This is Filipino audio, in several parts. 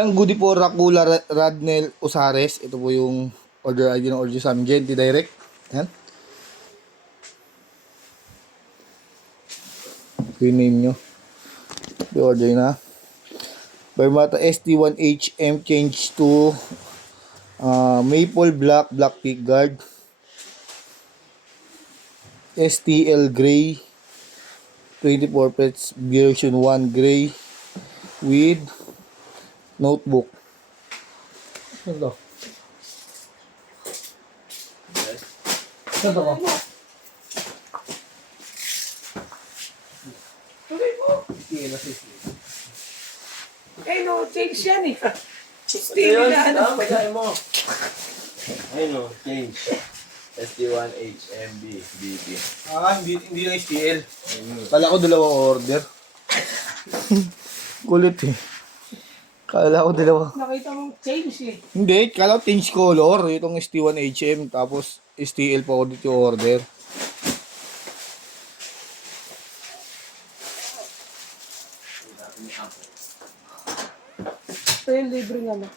Ang goodie po, Rakula Radnel Usares. Ito po yung order ID ng order sa amin. Genti Direct. Yan. Ito yung name nyo. I-order na. Barbata ST1HM change to Maple Black Pick Guard. STL Gray 24 pets version 1 Gray with notebook. Ano to? Ano to? Tuloy mo. Eh no, change yan eh. Steve na ano. Pagkain mo. Ayun o, change. ST1HMB BB. Hindi na STL. Kala ko dalawang order. Kulit eh. Kala ko dalawa. Nakita mong change eh. Hindi, kala ko change color. Itong ST1HM tapos STL pa ulit yung order. Ito yung libre nga na.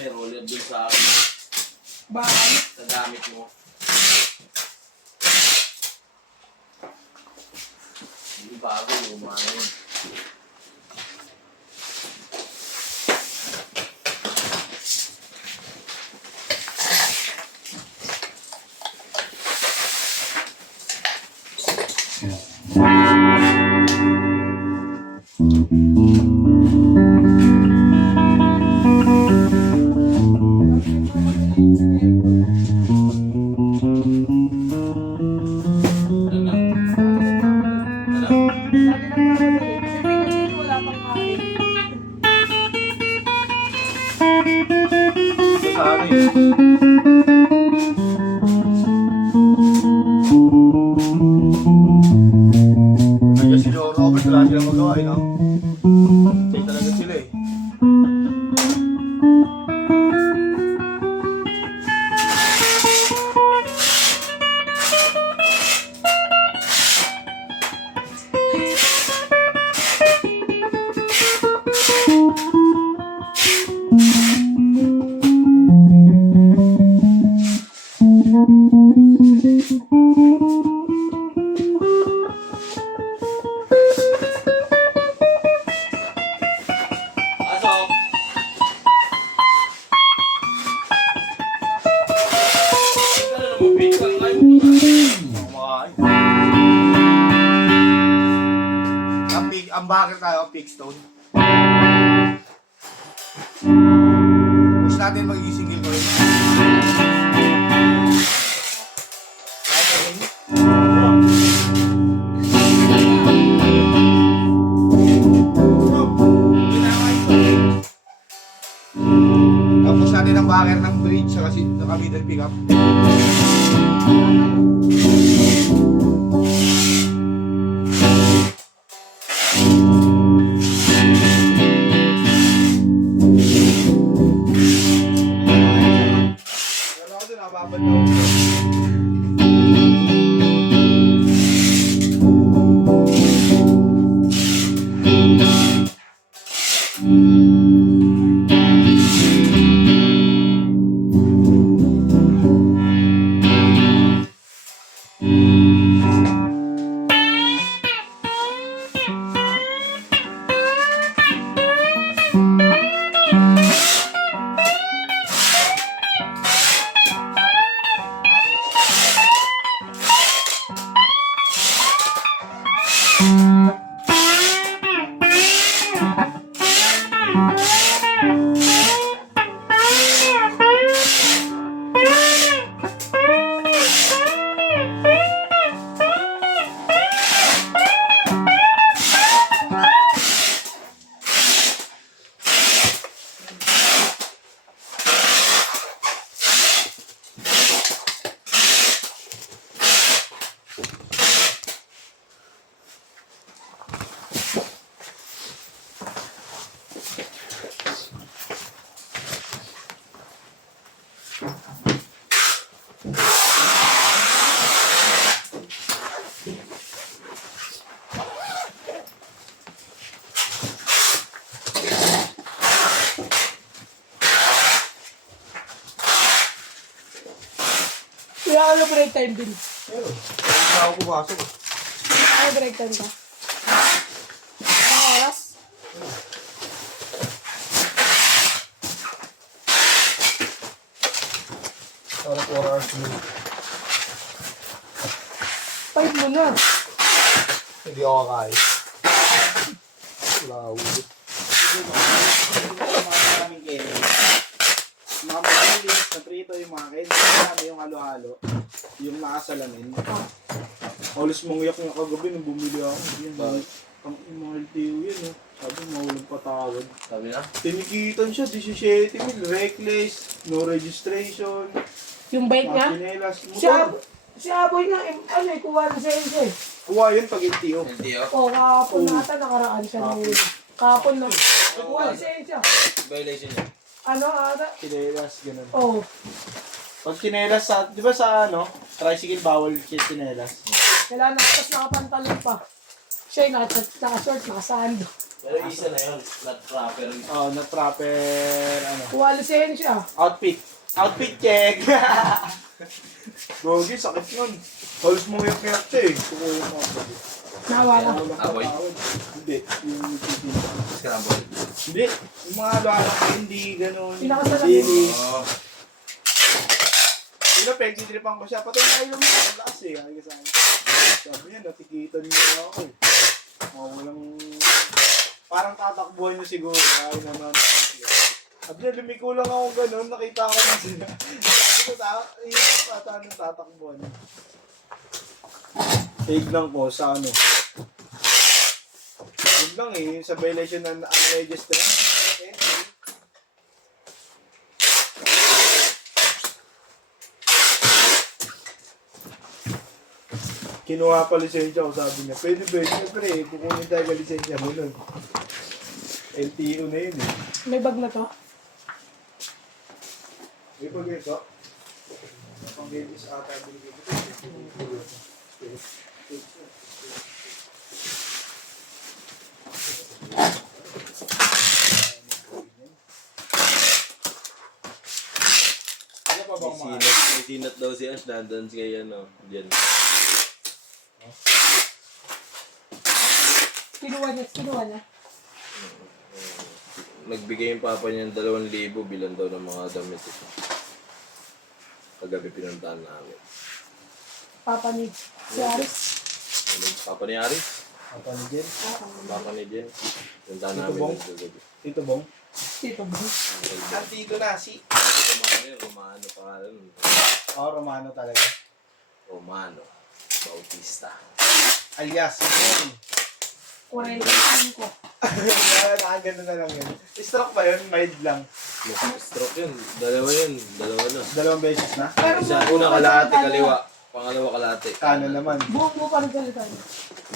May roller dun sa akin. Bahay. Sa gamit mo. Hindi bago yung mga yun. Ito sa akin. Nandiyan si Robert, wala silang magawa eh, no? Take talaga sila eh. Pasok! Kumain. Ang bakit tayo, pig stone. Gusto natin magiging single coil. Tapos natin ang backer ng bridge sa middle pickup. Wala ko din, nababad daw. Kaya ano break time din? Pero, hindi ako pumasok. Ano break time ka? Anong oras? Para 4 hours mo. 5 mo na. Hindi ako kakain. Wala ako. Maraming kayo. Mga malinis na prito yung mga kayo. Marami yung halo-halo. Yung nakasalamin. Halos mangyak nga kagabi nung bumili ako. Yun, ang mga LTO yun. Oh. Sabi mawalang patawad. Sabi na? Tinikitan siya, 17,000. Reckless, no registration, Yung bike niya? makinelas, Siya, motor. si Aboy na, kuha na siya yun siya eh. Kuha yun pag LTO. LTO? Oo, kahapon nata nakaraan siya nung kahapon na. Kuha na siya. Violation niya. Ano ata? Chinelas, ganun. Oo. Pag chinelas sa, di ba sa ano, tricycle bawal chinelas. Kailangan nakatas nakapantalon pa. Siya yung naka-short, naka-sando. Pero isa na yun, not proper. Oh, not proper, ano. Kuha lisensya. Outfit. Outfit check! Gogi, sakit yun. Halos mong yak-yak siya eh. Kukuha mo ako. Nawala. Aboy? Hindi. Yung titin. Scramble. Hindi. Yung mga lalak hindi ganun. Pinakasalamin. Hindi. Oo. Yung peg-tripan ko siya. Pati na ilong mo. Ang lakas eh. Kaya ka sa akin. Sabi niya, natikitan niya ako eh. Walang... Parang tatakbuhan niya siguro. Kaya naman. Sabi niya, lumiko lang ako ganun. Nakita ko na sila. Sabi ko, saan yung tatakbuhan niya. Tignan ko sa ano. Yun lang eh. Sa violation ng unregistered. Kinuha pa lisensya ko, sabi niya. Pwede ba? Siyempre, kukunin tayo ka lisensya mo nun. LTO na yun eh. May bag na to. May pag-ito. Pang-galis ata binigay ko. Ano pa bang mga? May sinat daw si Ash, nandun kay ano, dyan. Kinuha niya. Nagbigay yung papa niya ng 2,000 bilang daw ng mga damit. Kagabi pinuntahan namin. Papa ni si Aris. Papa ni Aris? Apa ni Jen? Papa ni Jen? Pinuntahan Tito namin Bong? ng kagabi. Tito Bong? Tito ba? Tito na si. Romano pangalan. Oh, Romano talaga. Romano. Bautista. Alias. 45. Nakagano na lang yun. Stroke ba yun? Mild lang. Stroke yun. Dalawa yun. Dalawa na. Dalawang beses na. Pero Isa, una kalahati, kaliwa. Pangalawa kalahati. Kanan naman. Buo pa rin salita niya.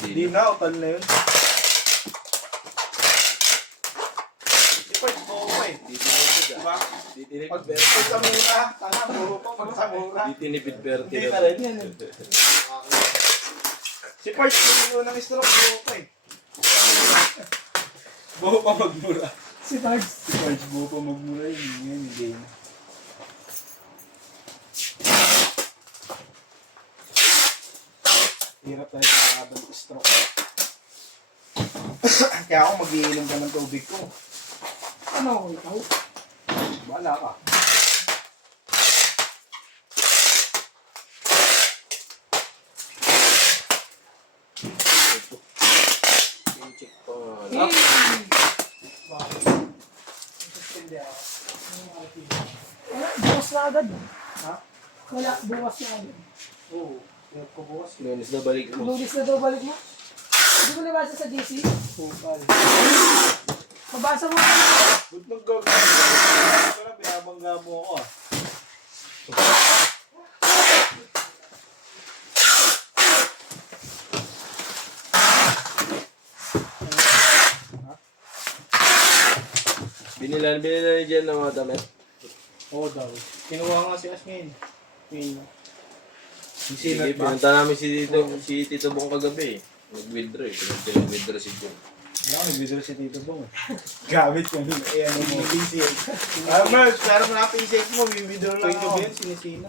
Hindi na, utal na yun. Di pa, buo pa eh. Di tinipid Diba? Di tinipid Pag Berti. sa mura, tanga, buo pa, pag sa mura. Di tinipid Berti. Hindi na rin yan eh. Si Parch, yung unang stroke, buo pa eh. Buo pa magmura. Si Tards. Si Parch, buo pa magmura yun. Ngayon, hindi na. Hirap tayo sa kabang stroke. Kaya ako mag-iinom ka ng tubig ko. Ano ako ikaw? Wala ka. Check pa nga. Hey! Wala, bukas na agad. Ha? Wala, bukas na agad. Oo. Hirap ko bukas. Lunes na balik mo. Lunis na daw balik mo. Hindi mo nabasa sa GC? Pupal. Mabasa mo. Ba't nag-gagawin? Pero binabangga mo ako ah. Binilan ni Jen ng mga damit. Oo daw. Kinuha nga si Ash ngayon. Ngayon. Yung Sige, sinat ba? pinunta namin si Tito Bong kagabi. Nag-withdraw eh. Nag-withdraw si John. Ano, nag-withdraw si Tito Bong. Gamit yung ano mo. Yung PCX. Merch, pero malapit yung safe mo, may withdraw lang ako. Pwede ba yun, sinisina?